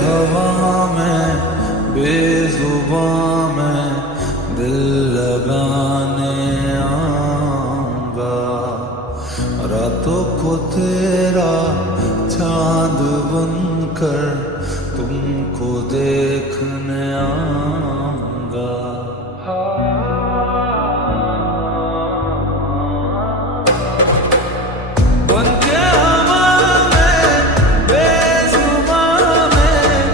हवा में बेजुबां में दिल लगाने आऊंगा। रातों को तेरा चांद बनकर तुमको देखने आऊंगा।